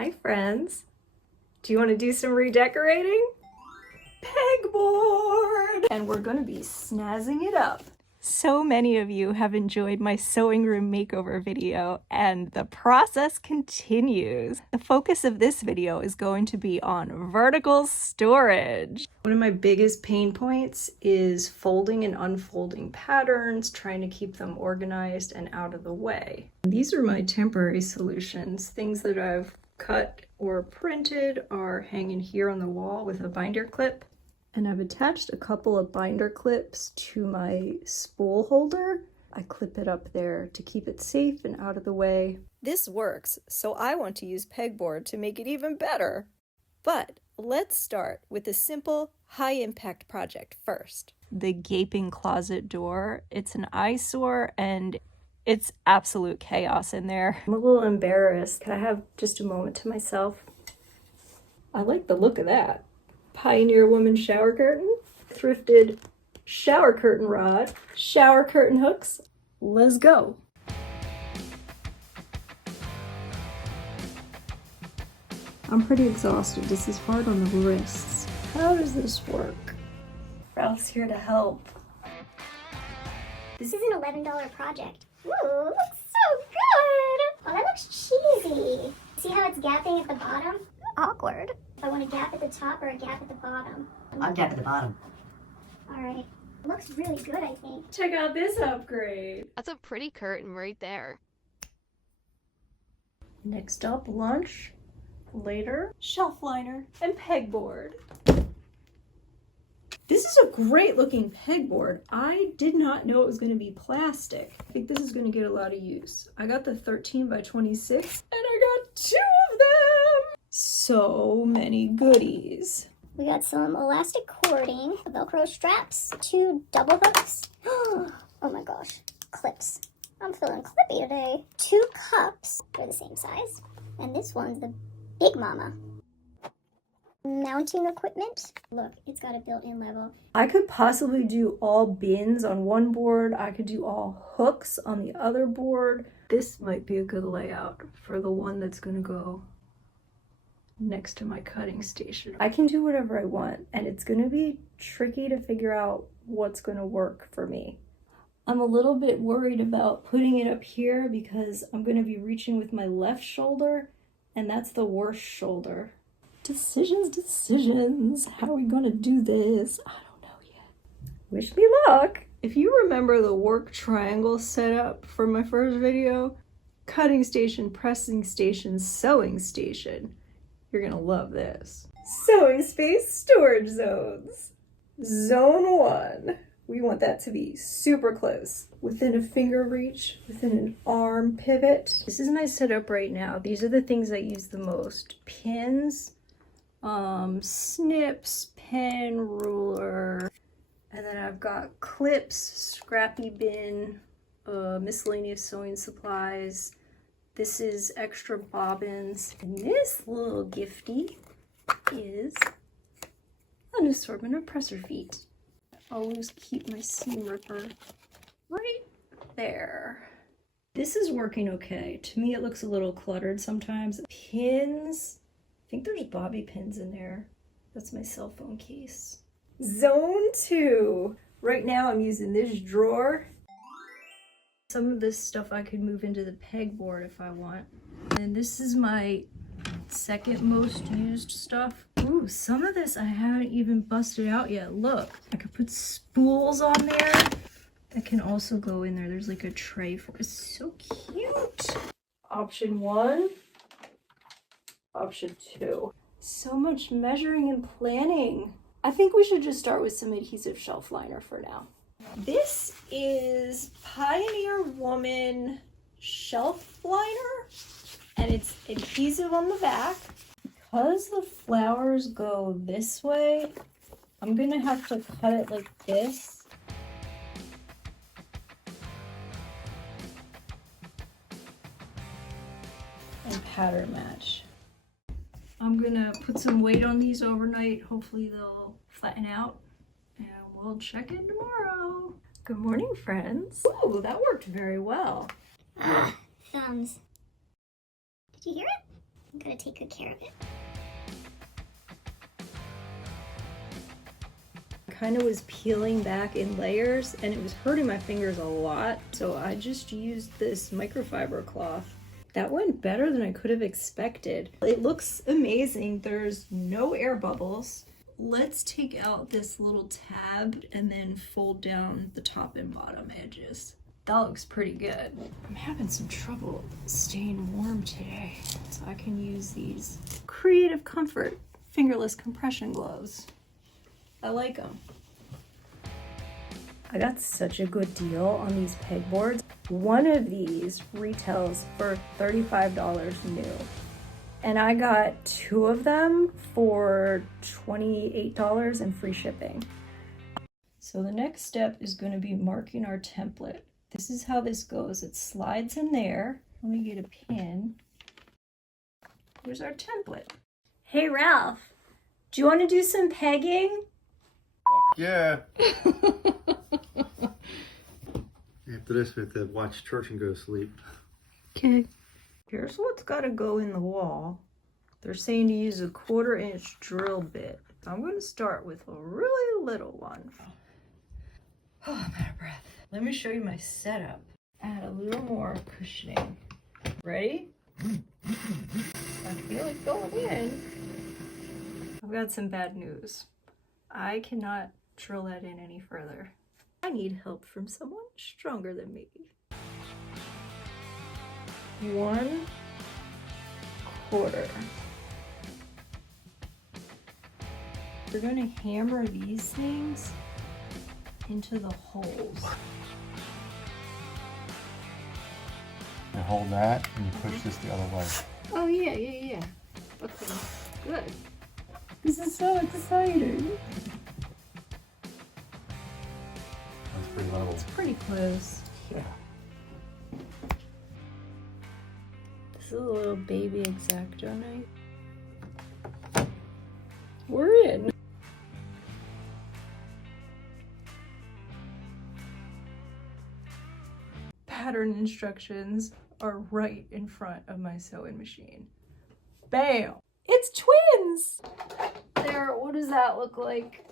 Hi friends! Do you want to do some redecorating? Pegboard! And we're gonna be snazzing it up. So many of you have enjoyed my sewing room makeover video, and the process continues. The focus of this video is going to be on vertical storage. One of my biggest pain points is folding and unfolding patterns, trying to keep them organized and out of the way. These are my temporary solutions. Things that I've cut or printed are hanging here on the wall with a binder clip. And I've attached a couple of binder clips to my spool holder. I clip it up there to keep it safe and out of the way. This works, so I want to use Pegboard to make it even better. But let's start with a simple, high-impact project first. The gaping closet door. It's an eyesore and it's absolute chaos in there. I'm a little embarrassed. Can I have just a moment to myself? I like the look of that. Pioneer woman shower curtain, thrifted shower curtain rod, shower curtain hooks. Let's go. I'm pretty exhausted. This is hard on the wrists. How does this work? Ralph's here to help. This is an $11 project. Ooh, looks so good! Oh, that looks cheesy. See how it's gapping at the bottom? Awkward. If I want a gap at the top or a gap at the bottom. I'll gap at the bottom. Alright. Looks really good, I think. Check out this upgrade. That's a pretty curtain right there. Next up, lunch. Later, shelf liner and pegboard. This is a great looking pegboard. I did not know it was going to be plastic. I think this is going to get a lot of use. I got the 13 by 26 and I got 2 of them. So many goodies. We got some elastic cording, Velcro straps, 2 double hooks. Oh my gosh, clips. I'm feeling clippy today. 2 cups, they're the same size. And this one's the Big Mama. Mounting equipment. Look, it's got a built-in level. I could possibly do all bins on one board. I could do all hooks on the other board. This might be a good layout for the one that's gonna go next to my cutting station. I can do whatever I want, and it's gonna be tricky to figure out what's gonna work for me. I'm a little bit worried about putting it up here because I'm gonna be reaching with my left shoulder, and that's the worst shoulder. Decisions. How are we gonna do this? I don't know yet. Wish me luck. If you remember the work triangle setup from my first video, cutting station, pressing station, sewing station, you're gonna love this. Sewing space storage zones. Zone 1. We want that to be super close, within a finger reach, within an arm pivot. This is my setup right now. These are the things I use the most. Pins, snips, pen, ruler, and then I've got clips, scrappy bin, miscellaneous sewing supplies. This is extra bobbins, and this little gifty is an assortment of presser feet. I always keep my seam ripper right there. This is working okay. To me, it looks a little cluttered sometimes. Pins. I think there's bobby pins in there. That's my cell phone case. Zone 2. Right now I'm using this drawer. Some of this stuff I could move into the pegboard if I want. And this is my second most used stuff. Ooh, some of this I haven't even busted out yet. Look, I could put spools on there. That can also go in there. There's like a tray for it. It's so cute. Option 1. Option 2. So much measuring and planning. I think we should just start with some adhesive shelf liner for now. This is Pioneer Woman shelf liner, and it's adhesive on the back. Because the flowers go this way, I'm gonna have to cut it like this. And pattern match. I'm gonna put some weight on these overnight. Hopefully they'll flatten out, and we'll check in tomorrow. Good morning, friends. Ooh, that worked very well. Thumbs. Did you hear it? I'm gonna take good care of it. Kind of was peeling back in layers and it was hurting my fingers a lot, so I just used this microfiber cloth. That went better than I could have expected. It looks amazing. There's no air bubbles. Let's take out this little tab and then fold down the top and bottom edges. That looks pretty good. I'm having some trouble staying warm today, so I can use these Creative Comfort fingerless compression gloves. I like them. I got such a good deal on these pegboards. One of these retails for $35 new. And I got 2 of them for $28 and free shipping. So the next step is going to be marking our template. This is how this goes. It slides in there. Let me get a pin. Here's our template. Hey Ralph, do you want to do some pegging? Yeah. After this, we have to watch church and go to sleep. Okay. Here's what's got to go in the wall. They're saying to use a 1/4-inch drill bit. I'm going to start with a really little one. Oh, I'm out of breath. Let me show you my setup. Add a little more cushioning. Ready? I feel it going in. I've got some bad news. I cannot drill that in any further. I need help from someone stronger than me. 1/4. We're going to hammer these things into the holes. And hold that, and you push this the other way. Oh yeah. Okay, good. This is so exciting. That's pretty level. It's pretty close. Yeah. This is a little baby X-Acto knife. We're in. Pattern instructions are right in front of my sewing machine. Bam! It's twins! There, what does that look like?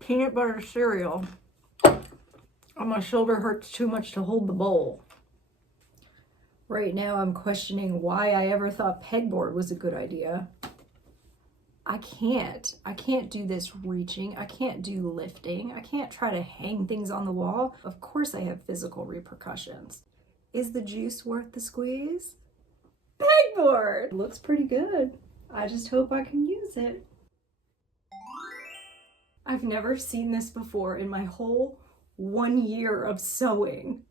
Peanut butter cereal. Oh, my shoulder hurts too much to hold the bowl. Right now I'm questioning why I ever thought pegboard was a good idea. I can't do this reaching. I can't do lifting. I can't try to hang things on the wall. Of course I have physical repercussions. Is the juice worth the squeeze? Pegboard! Looks pretty good. I just hope I can use it. I've never seen this before in my whole 1 year of sewing.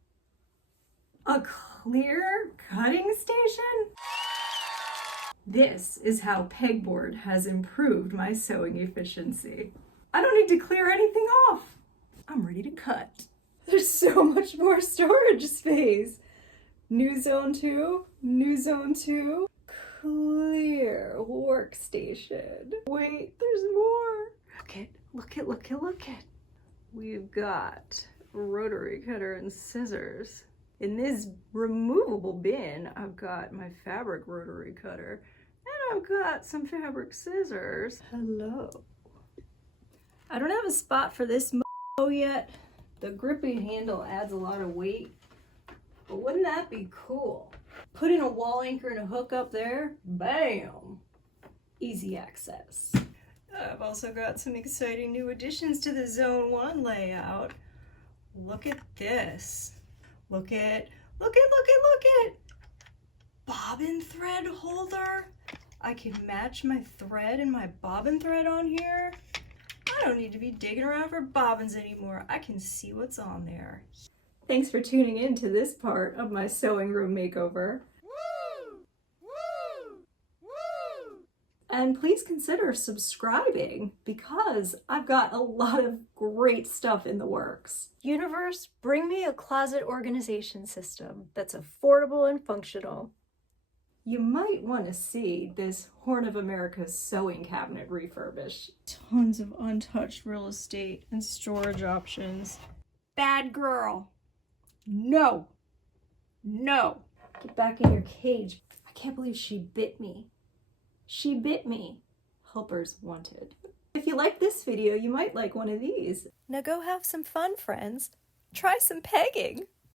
A clear cutting station? This is how Pegboard has improved my sewing efficiency. I don't need to clear anything off. I'm ready to cut. There's so much more storage space. New zone 2, new zone 2. Clear workstation. Wait, there's more. Look it. We've got rotary cutter and scissors. In this removable bin, I've got my fabric rotary cutter and I've got some fabric scissors. Hello. I don't have a spot for this yet. The gripping handle adds a lot of weight, but wouldn't that be cool? Put in a wall anchor and a hook up there, bam! Easy access. I've also got some exciting new additions to the Zone 1 layout. Look at this. Look at bobbin thread holder. I can match my thread and my bobbin thread on here. I don't need to be digging around for bobbins anymore. I can see what's on there. Thanks for tuning in to this part of my sewing room makeover. And please consider subscribing because I've got a lot of great stuff in the works. Universe, bring me a closet organization system that's affordable and functional. You might want to see this Horn of America's sewing cabinet refurbished. Tons of untouched real estate and storage options. Bad girl. No. Get back in your cage. I can't believe she bit me. She bit me. Helpers wanted. If you like this video, you might like one of these. Now go have some fun, friends. Try some pegging.